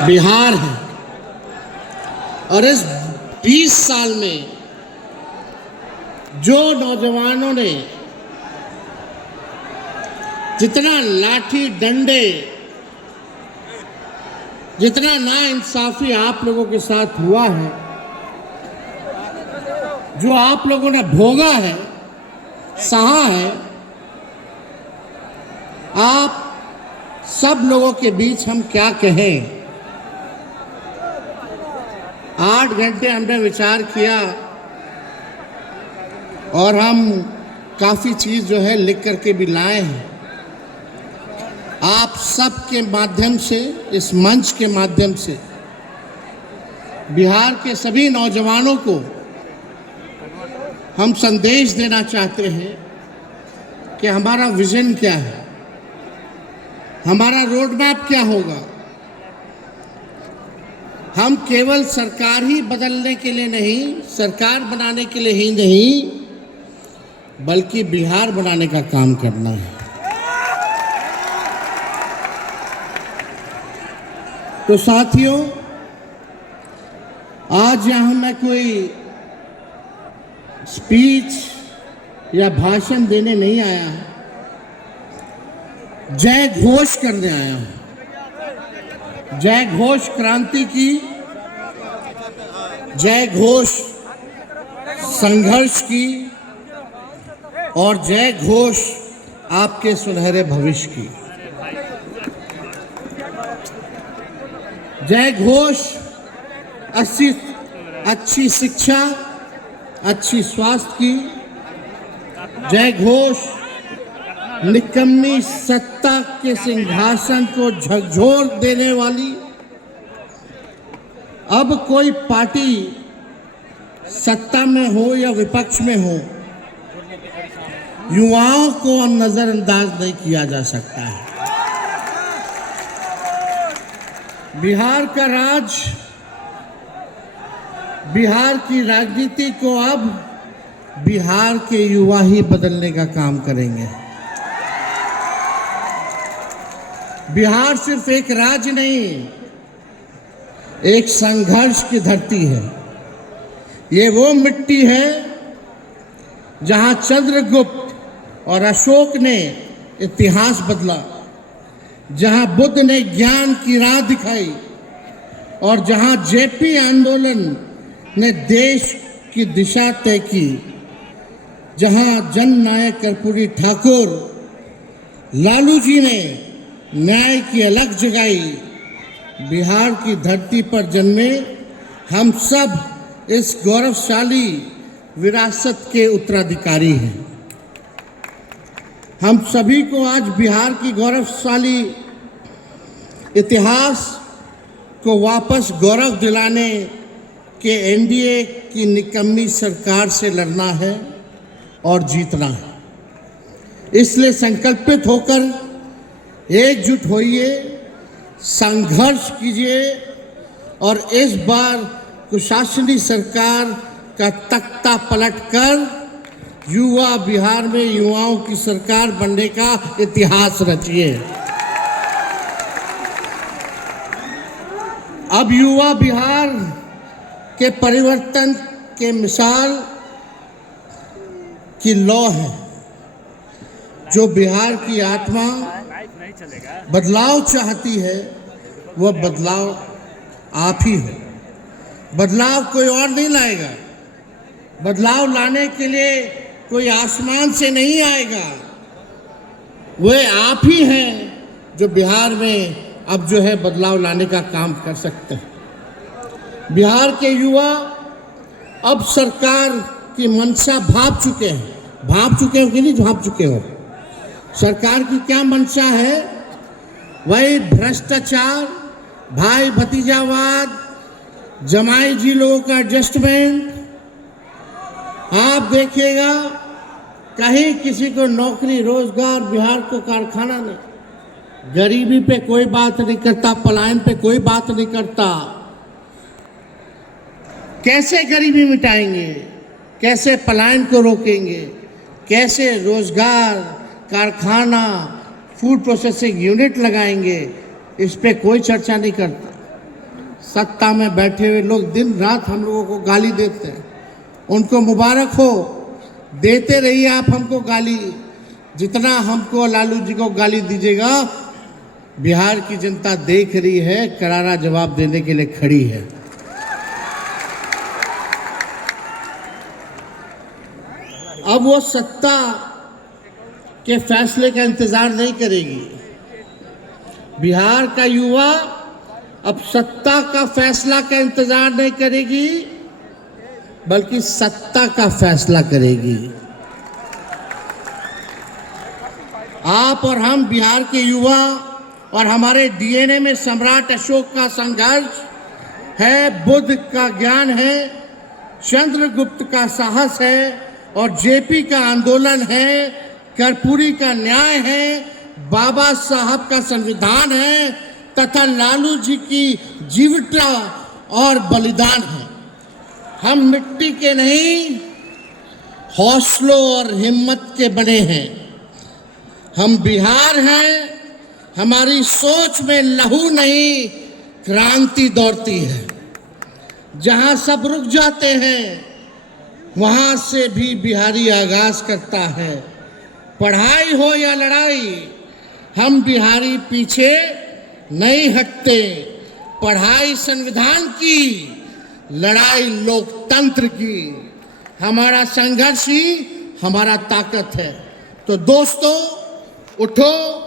बिहार है और इस 20 साल में जो नौजवानों ने जितना लाठी डंडे, जितना नाइंसाफी आप लोगों के साथ हुआ है, जो आप लोगों ने भोगा है, सहा है, आप सब लोगों के बीच हम क्या कहें। 8 घंटे हमने विचार किया और हम काफ़ी चीज़ जो है लिख करके भी लाए हैं। आप सब के माध्यम से, इस मंच के माध्यम से बिहार के सभी नौजवानों को हम संदेश देना चाहते हैं कि हमारा विजन क्या है, हमारा रोड मैप क्या होगा। हम केवल सरकार ही बदलने के लिए नहीं, सरकार बनाने के लिए ही नहीं, बल्कि बिहार बनाने का काम करना है। तो साथियों, आज यहाँ मैं कोई स्पीच या भाषण देने नहीं आया हूँ, जय घोष करने आया हूँ। जय घोष क्रांति की, जय घोष संघर्ष की और जय घोष आपके सुनहरे भविष्य की। जय घोष अच्छी शिक्षा, अच्छी स्वास्थ्य की। जय घोष निकम्मी सत्ता के सिंहासन को झकझोर देने वाली। अब कोई पार्टी सत्ता में हो या विपक्ष में हो, युवाओं को नजरअंदाज नहीं किया जा सकता है। बिहार का राज, बिहार की राजनीति को अब बिहार के युवा ही बदलने का काम करेंगे। बिहार सिर्फ एक राज्य नहीं, एक संघर्ष की धरती है। ये वो मिट्टी है जहां चंद्रगुप्त और अशोक ने इतिहास बदला, जहां बुद्ध ने ज्ञान की राह दिखाई और जहां जेपी आंदोलन ने देश की दिशा तय की, जहां जननायक कर्पूरी ठाकुर लालू जी ने न्याय की अलख जगाई। बिहार की धरती पर जन्मे हम सब इस गौरवशाली विरासत के उत्तराधिकारी हैं। हम सभी को आज बिहार की गौरवशाली इतिहास को वापस गौरव दिलाने के एनडीए की निकम्मी सरकार से लड़ना है और जीतना है। इसलिए संकल्पित होकर एकजुट होइए, संघर्ष कीजिए और इस बार कुशासनी सरकार का तख्ता पलटकर युवा बिहार में युवाओं की सरकार बनने का इतिहास रचिए। अब युवा बिहार के परिवर्तन के मिसाल की लौ है। जो बिहार की आत्मा बदलाव चाहती है, वह बदलाव आप ही हो। बदलाव कोई और नहीं लाएगा। बदलाव लाने के लिए कोई आसमान से नहीं आएगा। वह आप ही हैं जो बिहार में अब जो है बदलाव लाने का काम कर सकते हैं। बिहार के युवा अब सरकार की मंशा भांप चुके हैं। भांप चुके हो कि नहीं भांप चुके हो? सरकार की क्या मंशा है? वही भ्रष्टाचार, भाई भतीजावाद, जमाई जी लोगों का एडजस्टमेंट। आप देखिएगा कहीं किसी को नौकरी रोजगार, बिहार को कारखाना नहीं। गरीबी पे कोई बात नहीं करता, पलायन पे कोई बात नहीं करता। कैसे गरीबी मिटाएंगे, कैसे पलायन को रोकेंगे, कैसे रोजगार, कारखाना, फूड प्रोसेसिंग यूनिट लगाएंगे, इस पे कोई चर्चा नहीं करता। सत्ता में बैठे हुए लोग दिन रात हम लोगों को गाली देते हैं। उनको मुबारक हो, देते रहिए आप हमको गाली। जितना हमको लालू जी को गाली दीजिएगा, बिहार की जनता देख रही है, करारा जवाब देने के लिए खड़ी है। अब वो सत्ता के फैसले का इंतजार नहीं करेगी। बिहार का युवा अब सत्ता का फैसला का इंतजार नहीं करेगी, बल्कि सत्ता का फैसला करेगी। आप और हम बिहार के युवा और हमारे डीएनए में सम्राट अशोक का संघर्ष है, बुद्ध का ज्ञान है, चंद्रगुप्त का साहस है और जेपी का आंदोलन है, कर्पूरी का न्याय है, बाबा साहब का संविधान है तथा लालू जी की जीवटता और बलिदान है। हम मिट्टी के नहीं, हौसलों और हिम्मत के बने हैं। हम बिहार हैं, हमारी सोच में लहू नहीं, क्रांति दौड़ती है। जहां सब रुक जाते हैं, वहां से भी बिहारी आगाज करता है। पढ़ाई हो या लड़ाई, हम बिहारी पीछे नहीं हटते। पढ़ाई संविधान की, लड़ाई लोकतंत्र की। हमारा संघर्ष ही हमारा ताकत है। तो दोस्तों, उठो,